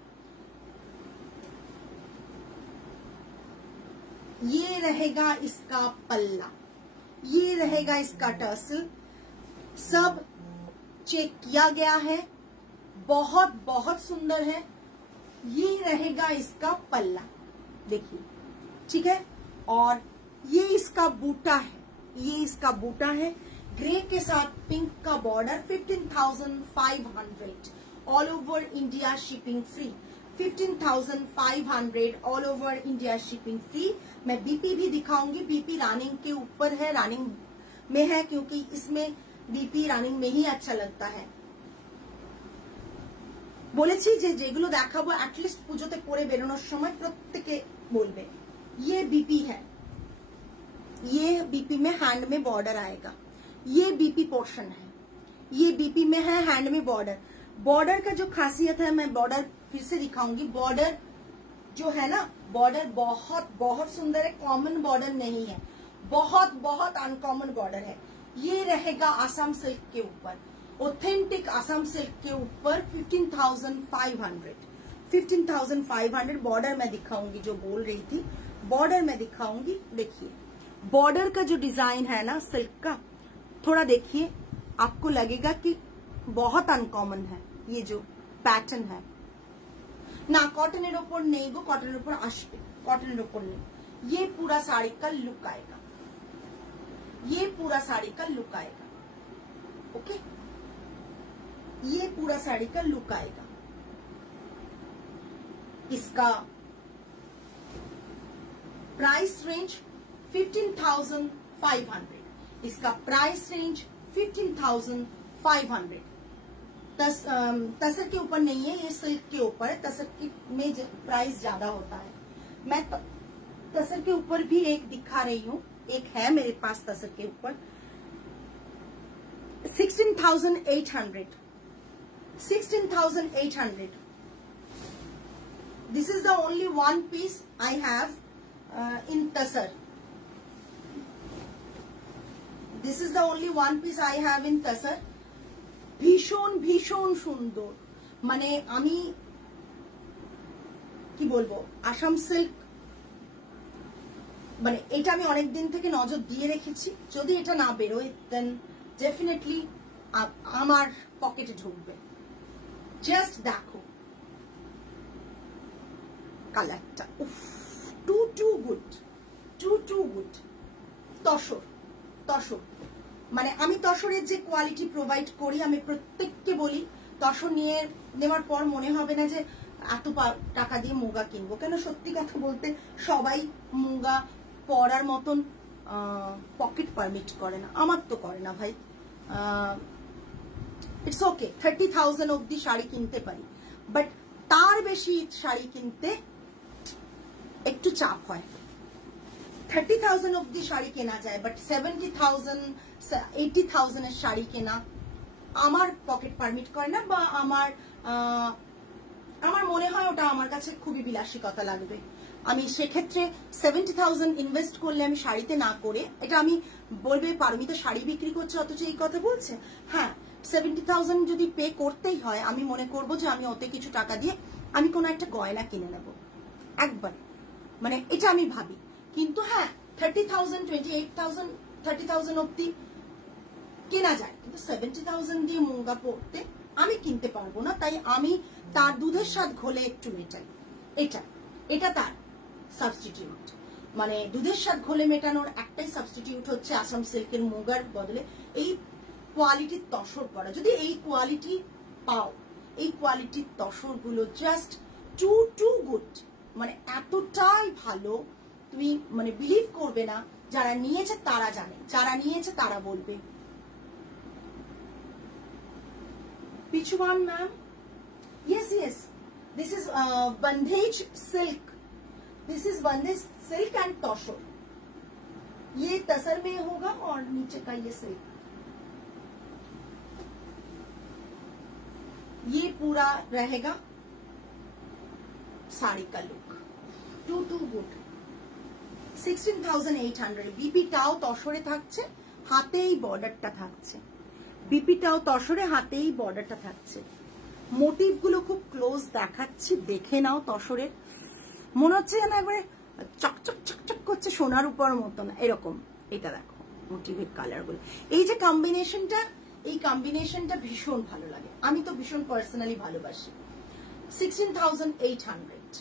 ये रहेगा इसका पल्ला, ये रहेगा इसका टर्सल, सब चेक किया गया है, बहुत बहुत सुंदर है। ये रहेगा इसका पल्ला, देखिए ठीक है। और ये इसका बूटा है, ये इसका बूटा है ग्रे के साथ पिंक का border. 15,500 all over India shipping free. 15,500 all over India shipping free. मैं बीपी भी दिखाऊंगी, बीपी रानिंग के ऊपर है, रानिंग में है क्योंकि इसमें बीपी रानिंग में ही अच्छा लगता है। বলেছি যে যেগুলো দেখাবো এটলিস্ট পুজোতে পরে বেরোনোর সময় প্রত্যেকে বলবে। ये बीपी है, ये बीपी में हैंड में बॉर्डर आएगा, ये बीपी पोर्शन है, ये बीपी में है हैंड में बॉर्डर। बॉर्डर का जो खासियत है, मैं बॉर्डर फिर से दिखाऊंगी। बॉर्डर जो है ना, बॉर्डर बहुत बहुत सुंदर है, कॉमन बॉर्डर नहीं है, बहुत बहुत अनकॉमन बॉर्डर है। ये रहेगा आसाम सिल्क के ऊपर, ऑथेंटिक आसाम सिल्क के ऊपर। 15,500, 15,500 बॉर्डर मैं दिखाऊंगी, जो बोल रही थी बॉर्डर मैं दिखाऊंगी। देखिए बॉर्डर का जो डिजाइन है ना सिल्क का, थोड़ा देखिए आपको लगेगा कि बहुत अनकॉमन है। ये जो पैटर्न है ना, कॉटन ऊपर नहीं गो, कॉटन ऊपर आसबे, कॉटन ऊपर नहीं। ये पूरा साड़ी का लुक आएगा, ये पूरा साड़ी का लुक आएगा। ओके, ये पूरा साड़ी का लुक आएगा। इसका प्राइस रेंज 15,500, इसका प्राइस रेंज 15,500। तसर के ऊपर नहीं है, ये सिल्क के ऊपर है। तसर में प्राइस ज्यादा होता है। मैं तसर के ऊपर भी एक दिखा रही हूँ, एक है मेरे पास तसर के ऊपर। 16,800, 16,800। This is the only one piece I have in tasar. This is the only one piece I have in tasar. ভীষণ ভীষণ সুন্দর, মানে আমি কি বলবো, আসাম সিল্ক মানে এটা আমি অনেক দিন থেকে নজর দিয়ে রেখেছি। যদি এটা না বেরোয় দেন ডেফিনেটলি আমার পকেটে ঢুকবে। জাস্ট দেখো কালারটা, too good, too good. Tussar, tussar মানে আমি তসরের যে কোয়ালিটি প্রোভাইড করি, আমি প্রত্যেককে বলি তসর নিয়ে নেওয়ার পর মনে হবে না যে এত টাকা দিয়ে মুগা কিনবো। কেন, সত্যি কথা বলতে সবাই মুগা পরার মতন পকেট পারমিট করে না, আমার তো করে না ভাই। ইটস ওকে, 30,000 অব্দি শাড়ি কিনতে পারি, বাট তার বেশি শাড়ি কিনতে একটু চাপ হয়। 30,000 অব্দি শাড়ি কেনা যায়, বাট 70,000 80,000 এর শাড়ি কেনা আমার পকেট পারমিট করে না, বা আমার মনে হয় ওটা আমার কাছে খুবই বিলাসিকতা লাগবে। আমি সেক্ষেত্রে 70,000 ইনভেস্ট করলে আমি শাড়িতে না করে, এটা আমি বলবে পারমিতা শাড়ি বিক্রি করছে অথচ এই কথা বলছে। হ্যাঁ, 70,000 যদি পে করতেই হয়, আমি মনে করব যে আমি ওতে কিছু টাকা দিয়ে আমি কোনো একটা গয়না কিনে নেব একবার, মানে এটা আমি ভাবি। কিন্তু হ্যাঁ, 30,000 28,000 30,000 অব্দি কেনা যায়, কিন্তু 70,000 দিয়ে মুগা পড়তে আমি কিনতে পারবো না। তাই আমি তার দুধের স্বাদ ঘোলে একটু মেটাই, এটা তার সাবস্টিটিউট। মানে দুধের স্বাদ ঘোলে মেটানোর একটাই সাবস্টিটিউট হচ্ছে আসাম সিল্কের মুগার বদলে এই কোয়ালিটির তসর পরা। যদি এই কোয়ালিটি পাও, এই কোয়ালিটির তসর গুলো জাস্ট টু গুড, মানে এতটাই ভালো, তুমি মানে বিলিভ করবে না। যারা নিয়েছে তারা জানে, যারা নিয়েছে তারা বলবে। Which one, ma'am? Yes, this is bandhej silk. This is bandhej silk and तसर। ये तसर में होगा और नीचे का ये सिल्क, ये पूरा रहेगा साड़ी का लुक। Too good. 16,800। বিপিটাও তসরে থাকছে, হাতেই বর্ডারটা থাকছে। বিপিটাও তসরে, হাতেই বর্ডারটা থাকছে। মোটিভ গুলো খুব ক্লোজ দেখাচ্ছি, দেখে নাও। তসরের মনে হচ্ছে যেন একবারে চকচক চকচক করছে সোনার উপর মতন, এরকম। এটা দেখো মোটিভের কালার গুলো, এই যে কম্বিনেশনটা, এই কম্বিনেশনটা ভীষণ ভালো লাগে। আমি তো ভীষণ পার্সোনালি ভালোবাসি। 16,800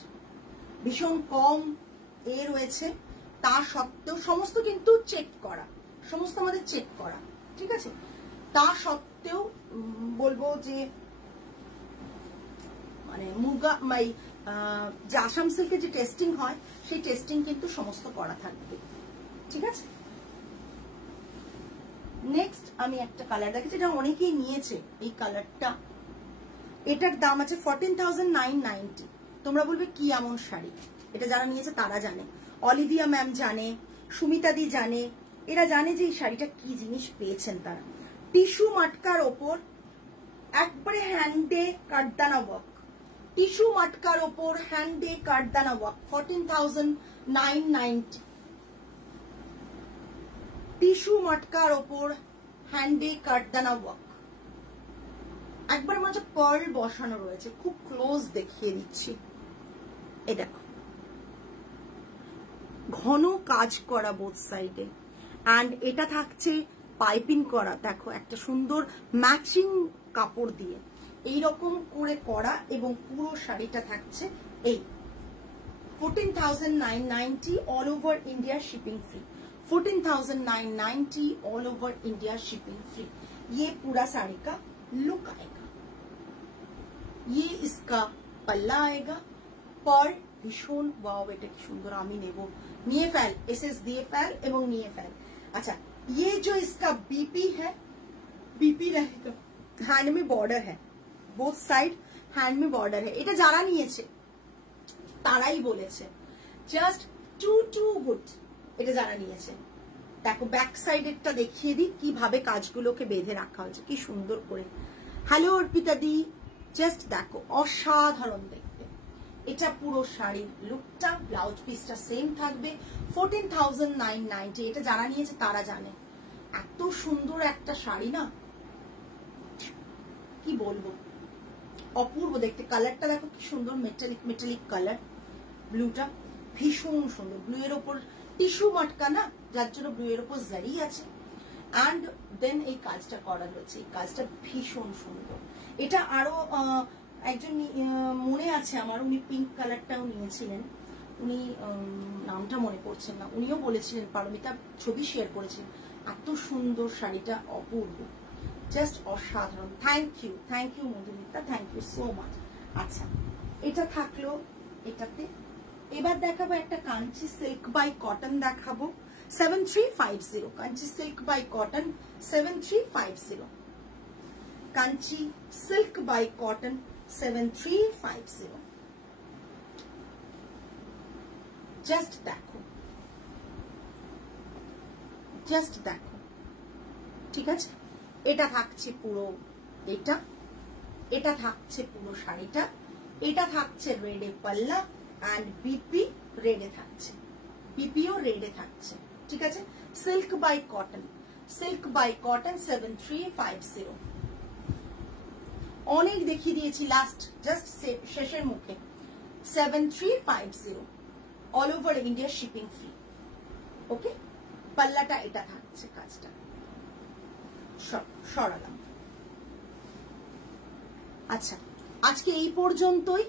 ভীষণ কম এ রয়েছে, তা সত্ত্বেও সমস্ত কিন্তু চেক করা, সমস্ত আমাদের চেক করা, ঠিক আছে। তা সত্ত্বেও বলবো যে মানে মুগা যে আসাম সিল্কের যে টেস্টিং হয়, সেই টেস্টিং কিন্তু সমস্ত করা থাকবে, ঠিক আছে। নেক্সট আমি একটা কালার দেখেছি, এটা অনেকেই নিয়েছে এই কালারটা। এটার দাম আছে 14,990। তোমরা বলবে কি এমন শাড়ি, এটা যারা নিয়েছে তারা জানে। অলিভিয়া ম্যাম জানে, সুমিতা দি জানে, এরা জানে যে এই শাড়িটা কি জিনিস পেয়েছেন তারা। টিস্যু মাটকার ওপর একবারে হ্যান্ডে কাঠদানা ওয়ার্ক, টিস্যু মাটকার ওপর হ্যান্ডে কাঠদানা ওয়ার্ক, 14,990। টিস্যু মাটকার ওপর হ্যান্ডে কাঠদানা ওয়ার্ক, একবার মাঝে পার্ল বসানো রয়েছে, খুব ক্লোজ দেখিয়ে দিচ্ছি। এ দেখো ঘন কাজ করা বোথ সাইডে, অ্যান্ড এটা থাকছে পাইপিং করা। দেখো একটা সুন্দর ম্যাচিং কাপড় দিয়ে এইরকম করে করা, এবং পুরো শাড়িটা থাকছে এই 14,990 all over India shipping free. 14,990 all over India shipping free. ये पूरा साड़ी का लुक आएगा, ये इसका पल्ला आएगा। पर भीषण वाओ, এটা কি সুন্দর। আমি নেব, নিয়ে ফেল, এসএস দিয়ে ফেল এবং নিয়ে ফেল। अच्छा, ये जो इसका बीपी है, बीपी रहेगा, हैंड में बॉर्डर है, बोथ साइड हैंड में बॉर्डर है। এটা যারা নিয়েছে তারাই বলেছে জাস্ট টু গুড। এটা যারা নিয়েছে, দেখো ব্যাক সাইডেরটা দেখিয়ে দিই কিভাবে কাজগুলোকে বেঁধে রাখা হয়েছে, কি সুন্দর করে। হ্যালো অর্পিতা দি, জাস্ট দেখো অসাধারণ দেখতে। এটা পুরো শাড়ির লুকটা, ব্লাউজ পিসটা সেম থাকবে। 14,990। এটা যারা নিয়েছে তারা জানে। এত সুন্দর একটা শাড়ি না, কি বলবো, অপূর্ব দেখতে। কালারটা দেখো কি সুন্দর, মেটালিক কালার। ব্লুটা ভীষণ সুন্দর, ব্লু এর ওপর টিস্যু মাটকা না, যার জন্য ব্লু এর ওপর জারি আছে। অ্যান্ড দেন এই কাজটা করা হয়েছে, এই কাজটা ভীষণ সুন্দর। এটা আরো একজন মনে আছে আমার, উনি পিঙ্ক কালারটাও নিয়েছিলেন, উনি নামটা মনে পড়ছেন না, উনিও বলেছিলেন, পারমিতা ছবি শেয়ার করেছিলেন। এত সুন্দর শাড়িটা, অপূর্ব, জাস্ট অসাধারণ। Thank you Madhumita, thank you so much. আচ্ছা, এটা থাকলো এটাতে। এবার দেখাবো একটা কাঞ্চি সিল্ক বাই কটন দেখাবো, 7350। Kanchi silk by cotton 7350। Kanchi silk by cotton 7350। Just দেখো, জাস্ট দেখো, ঠিক আছে। এটা থাকছে পুরো, এটা থাকছে পুরো শাড়িটা, এটা থাকছে রেডে পাল্লা, অ্যান্ড বিপি রেডে থাকছে, বিপিও রেডে থাকছে, ঠিক আছে। Silk by cotton, silk by cotton 7350। অনেক দেখিয়ে দিয়েছি লাস্ট, জাস্ট শেষের মুখে। 7350 all over India shipping free. Okay, পাল্লাটা এটা থাকছে, কাজটা সরালাম। আচ্ছা, আজকে এই পর্যন্তই।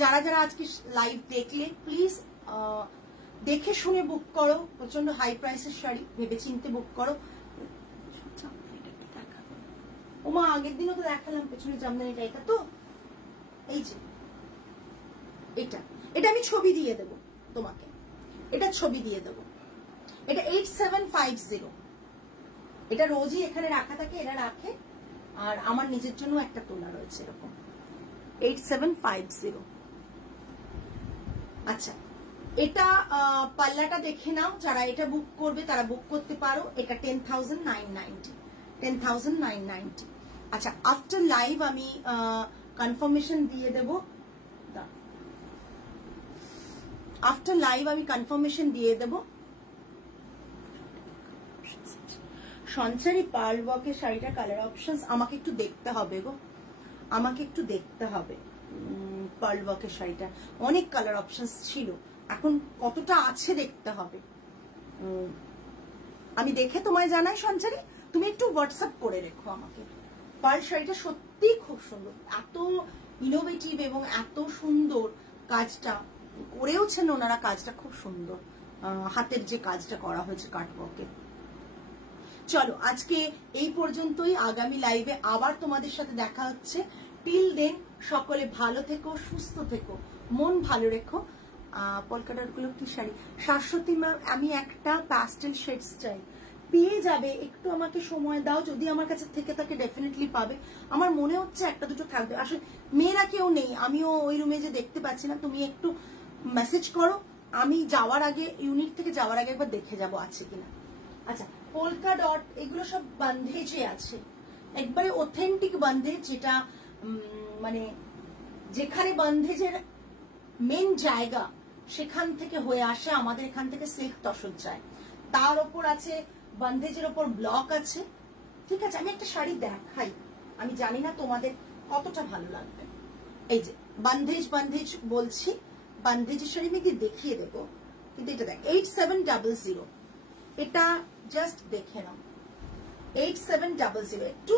যারা যারা আজকে লাইভ দেখলে প্লিজ দেখে শুনে বুক করো, প্রচন্ড হাই প্রাইসের শাড়ি, ভেবে চিনতে বুক করো। ওমা আগের দিনও তো দেখালাম পেছনে জামদানিটা, এটা তো এই যে এটা, এটা আমি ছবি দিয়ে দেবো তোমাকে, এটা ছবি দিয়ে দেবো। এটা 8750, এটা রোজই এখানে রাখা থাকে, এরা রাখে, আর আমার নিজের জন্য একটা তোলা রয়েছে এরকম 8750। আচ্ছা, এটা পাল্লাটা দেখে নাও, যারা এটা বুক করবে তারা বুক করতে পারো। এটা 10,990, 10,990। আচ্ছা, আফটার লাইভ আমি কনফার্মেশন দিয়ে দেব, আফটার লাইভ আমি কনফার্মেশন দিয়ে দেব। সঞ্চারী পার্ল ওয়ার্কের শাড়িটা কালার অপশনস আমাকে একটু দেখতে হবে গো, আমাকে একটু দেখতে হবে। পার্ল ওয়ার্কের শাড়িটা অনেক কালার অপশনস ছিল, এখন কতটা আছে দেখতে হবে। আমি দেখে তোমায় জানাই সঞ্চারী, তুমি একটু হোয়াটসঅ্যাপ করে রেখো আমাকে। পার্ল শাড়িটা সত্যি খুব সুন্দর, এত ইনোভেটিভ এবং এত সুন্দর কাজটা করেওছেন ওনারা, কাজটা খুব সুন্দর, হাতের যে কাজটা করা হয়েছে কাটওয়ার্কে। চলো আজকে এই পর্যন্তই, আগামী লাইভে আবার তোমাদের সাথে দেখা হচ্ছে। টিল দেন সকলে ভালো থেকো, সুস্থ থেকো, মন ভালো রেখো। পলকা ডট গুলো কি শাড়ি? শাশ্বতী ম্যাম, আমি একটা প্যাস্টেল শেডস চাই, পেয়ে যাবে, একটু আমাকে সময় দাও, যদি আমার কাছে থেকে থাকে ডেফিনেটলি পাবে। আমার মনে হচ্ছে একটা দুটো থাকবে, আসলে মেয়েরা কেউ নেই, আমিও ওই রুমে যে দেখতে পাচ্ছি না। তুমি একটু মেসেজ করো, আমি যাওয়ার আগে, ইউনিট থেকে যাওয়ার আগে একবার দেখে যাবো আছে কিনা। আচ্ছা, পোলকা ডট এগুলো সব বান্ধেজে আছে, একবারে অথেন্টিক বান্ধেজ, যেটা মানে যেখানে বান্ধেজের মেন জায়গা সেখান থেকে হয়ে আসে, আমাদের এখান থেকে সিল্ক তসর যায়, তার ওপর আছে বান্ধেজের ওপর ব্লক আছে। ঠিক আছে, আমি একটা শাড়ি দেখাই, আমি জানি না তোমাদের কতটা ভালো লাগবে। এই যে বান্ধেজ, বান্ধেজ বলছি, বান্ধেজের শাড়ি আমি দেখিয়ে দেবো, কিন্তু এটা দেখ 8700, এটা জাস্ট দেখে নাও 8700। একটু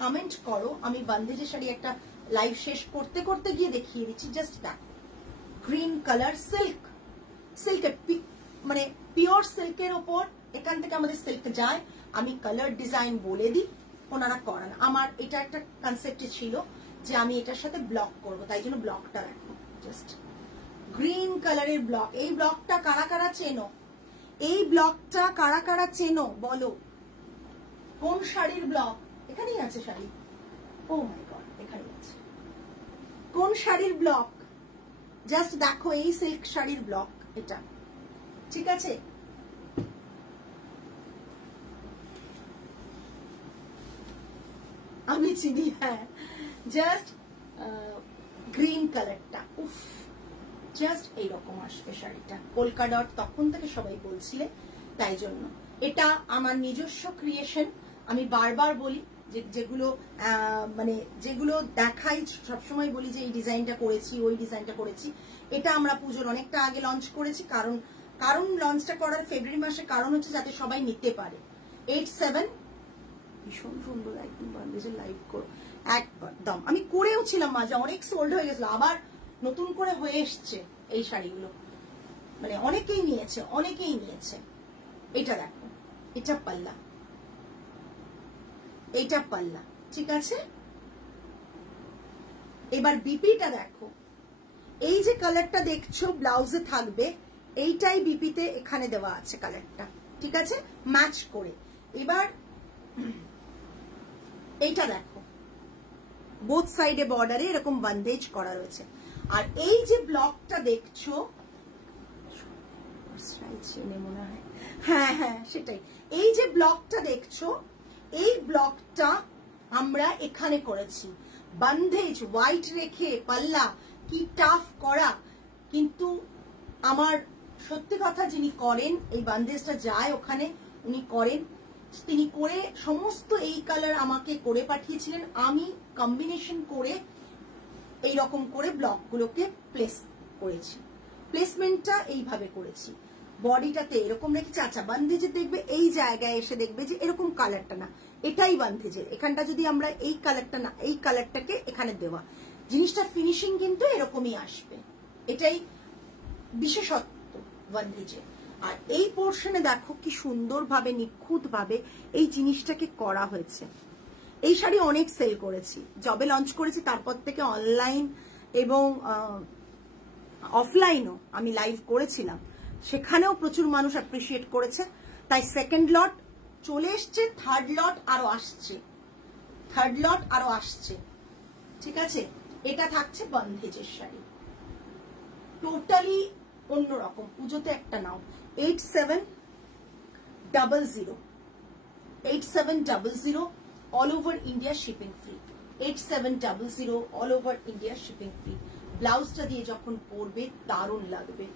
কমেন্ট করো, আমি বান্ধেজের শাড়ি একটা লাইভ শেষ করতে করতে গিয়ে দেখিয়ে দিচ্ছি। জাস্ট দেখো, গ্রিন কালার সিল্ক, সিল্কের মানে পিওর সিল্কের ওপর, এখান থেকে আমাদের সিল্ক যায়, আমি কালার ডিজাইন বলে দিই, ওনারা করান। আমার এটা একটা কনসেপ্টে ছিল যে আমি এটার সাথে ব্লক করব, তাই জন্য ব্লকটা রাখবো। জাস্ট গ্রিন কালারের ব্লক, এই ব্লকটা কারা কারা চেনো? এই ব্লকটা কারা কারা চেনো বলো? কোন শাড়ির ব্লক? এখানেই আছে শাড়ি, ও মাই গড, এখানেই আছে। কোন শাড়ির ব্লক? জাস্ট দেখো, এই সিল্ক শাড়ির ব্লক এটা, ঠিক আছে? আমি চিনি, হ্যাঁ। জাস্ট গ্রিন কালারটা, উফ, জাস্ট এইরকম আসবে শাড়িটা। পোলকা ডট তখন থেকে সবাই বলছিলে, তাই জন্য এটা আমার নিজস্ব ক্রিয়েশন। আমি বারবার বলি যে যেগুলো মানে যেগুলো দেখাই সবসময় বলি যে এই ডিজাইনটা করেছি, ওই ডিজাইনটা করেছি। এটা আমরা পুজোর অনেকটা আগে লঞ্চ করেছি, কারণ লঞ্চটা করার ফেব্রুয়ারি মাসে কারণ হচ্ছে যাতে সবাই নিতে পারে। 87, ভীষণ সুন্দর, একদম বান্ধেজের লাইভ করো একদম। আমি করেও ছিলাম মাঝে, অনেক সোল্ড হয়ে গেছিল, আবার নতুন করে হয়ে এসছে এই শাড়িগুলো, মানে অনেকেই নিয়েছে, অনেকেই নিয়েছে। এটা দেখো, এটা পাল্লা, এইটা পাল্লা, ঠিক আছে? এবার বিপিটা দেখো, এই যে কালারটা দেখছো ব্লাউজে থাকবে, এইটাই বিপিতে এখানে দেওয়া আছে কালারটা, ঠিক আছে, ম্যাচ করে। এবার এইটা দেখো, বোথ সাইডে বর্ডারে এরকম বান্দেজ করা রয়েছে। আর এই যে ব্লকটা দেখছো, মনে হয়, হ্যাঁ হ্যাঁ সেটাই, এই যে ব্লকটা দেখছো, এই ব্লকটা আমরা এখানে করেছি। বান্দেজ হোয়াইট রেখে পাল্লা, কি টাফ করা, কিন্তু আমার সত্যি কথা, যিনি করেন এই বান্দেজটা যায় ওখানে, উনি করেন, তিনি করে সমস্ত এই কালার আমাকে করে পাঠিয়েছিলেন, আমি কম্বিনেশন করে এইরকম করে ব্লকগুলোকে প্লেস করেছি। প্লেসমেন্টটা এইভাবে করেছি, বডিটাতে এরকম রেখেছি। আচ্ছা, বান্দেজের দেখবে এই জায়গায় এসে দেখবে যে এরকম কালারটা না, এটাই বান্দেজের, এখানটা যদি আমরা এই কালারটা না, এই কালারটাকে এখানে দেওয়া, জিনিসটা ফিনিশিং কিন্তু এরকমই আসবে, এটাই বিশেষত্ব বন্ধেজে। আর এই পোর্শনে দেখো কি সুন্দরভাবে নিখুঁত ভাবে এই জিনিসটাকে করা হয়েছে। এই শাড়ি অনেক সেল করেছি, যবে লঞ্চ করেছি তারপর থেকে অনলাইন এবং অফলাইনও আমি লাইভ করেছিলাম, সেখানেও প্রচুর মানুষ অ্যাপ্রিসিয়েট করেছে। তাই সেকেন্ড লট চলে এসছে, থার্ড লট আরো আসছে, ঠিক আছে। এটা থাকছে বন্ধেজের শাড়ি, টোটালি অন্যরকম। পুজোতে একটা নাও। 8700 all over India shipping free. 8700 all over India shipping free. ব্লাউজটা দিয়ে যখন পরবে দারুণ লাগবে।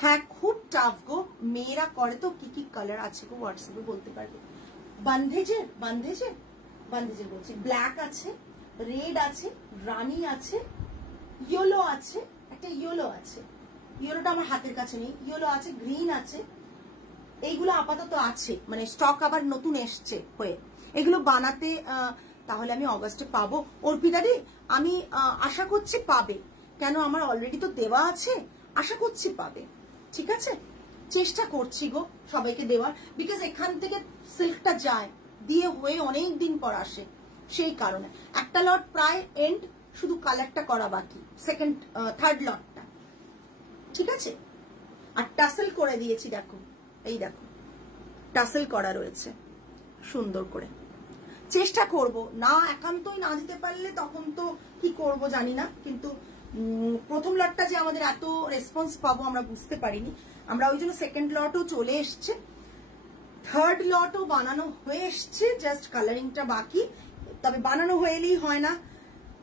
হ্যাঁ খুব টাফ গো, মেয়েরা করে তো। কি কি কালার আছে গো হোয়াটসঅ্যাপে বলতে পারবে? বন্ধেজের বলছি, ব্ল্যাক আছে, রেড আছে, রানী আছে, ইয়েলো আছে, একটা ইয়েলো আছে, ইয়েলোটা আমার হাতের কাছে নেই, ইয়েলো আছে, গ্রিন আছে। এইগুলো আপাতত আছে, মানে স্টক আবার নতুন এসছে হয়ে। এগুলো বানাতে তাহলে আমি অগাস্টে পাবো অর্পিতাদি? আমি আশা করছি পাবে, কেন আমার অলরেডি তো দেওয়া আছে, আশা করছি পাবে, ঠিক আছে। চেষ্টা করছি গো সবাইকে দেওয়ার, বিকজ এখান থেকে সিল্কটা যায় দিয়ে হয়ে অনেক দিন পর আসে, সেই কারণে। একটা লট প্রায় এন্ড, শুধু কালারটা করা বাকি, সেকেন্ড থার্ড লটটা, ঠিক আছে। আর টাসেল করে দিয়েছি, দেখো এই দেখো টাসেল করা রয়েছে সুন্দর করে। চেষ্টা করব, না একান্তই না দিতে পারলে তখন তো কি করব জানি না, কিন্তু প্রথম লটটা যে আমাদের এত রেসপন্স পাবো আমরা বুঝতে পারিনি। আমরা ওই জন্য সেকেন্ড লটও চলে এসছে, থার্ড লটও বানানো হয়ে এসছে, জাস্ট কালারিংটা বাকি। তবে বানানো হয়ে এলেই হয় না,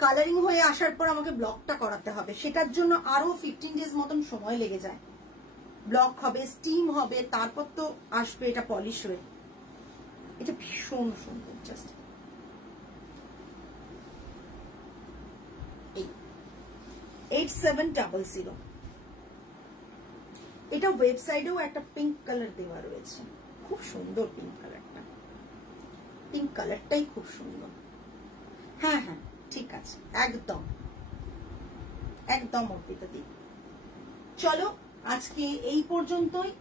কালারিং হয়ে আসার পর আমাকে ব্লকটা করাতে হবে, সেটার জন্য আরো 15 ডেজ মতন সময় লেগে যায়। ব্লক হবে, স্টিম হবে, তারপর তো আসবে এটা পলিশ হয়ে। এটা ভীষণ সুন্দর, জাস্ট এই 8700। এটা ওয়েবসাইটেও একটা পিঙ্ক কালার দেওয়া রয়েছে, খুব সুন্দর পিঙ্ক কালারটা, পিঙ্ক কালারটাই খুব সুন্দর। হ্যাঁ হ্যাঁ ঠিক আছে, একদম একদম অর্পিতা দি। চলো আজকে এই পর্যন্তই,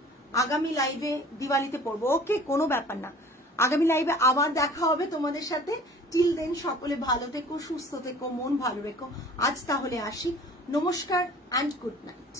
আগামী লাইভে দিওয়ালিতে পড়বো, ওকে কোনো ব্যাপার না। আগামী লাইভে আবার দেখা হবে তোমাদের সাথে। টিল দেন সকলে ভালো থেকো, সুস্থ থেকো, মন ভালো রেখো। আজ তাহলে আসি, নমস্কার অ্যান্ড গুড নাইট।